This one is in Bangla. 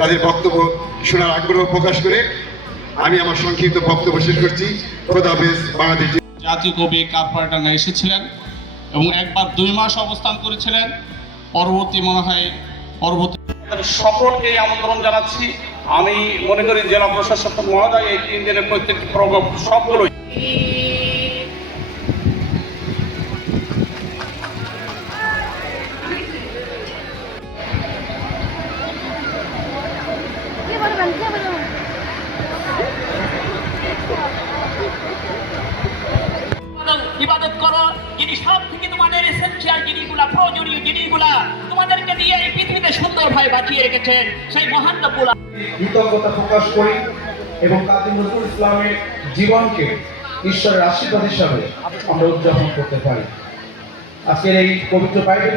তাদের বক্তব্য শোনার আগ্রহ প্রকাশ করে আমি আমার সংক্ষিপ্ত বক্তব্য শেষ করছি। খোদা হাফেজ। বাংলাদেশ জাতীয় কবি কার্পারটানা এসেছিলেন এবং একবার 2 মাস অবস্থান করেছিলেন। পরবর্তী সকলকে আমন্ত্রণ জানাচ্ছি। আমি মনে করি জেলা প্রশাসক মহোদয় এই 3 দিনের প্রত্যেকটি প্রোগ্রাম সবগুলোই ইবাদত করো, যিনি সব থেকে তোমাদের এসেনশিয়াল জিনিসগুলা, প্রয়োজনীয় জিনিসগুলা তোমাদেরকে দিয়ে এই পৃথিবীতে সুন্দরভাবে বাঁচিয়ে রেখেছেন সেই মহান রব্বুল কৃতজ্ঞতা প্রকাশ করি এবং কাজী নজরুল ইসলামের জীবনকে ঈশ্বরের আশীর্বাদ হিসাবে আমরা উদযাপন করতে পারি। আজকের এই পবিত্র বাইবেল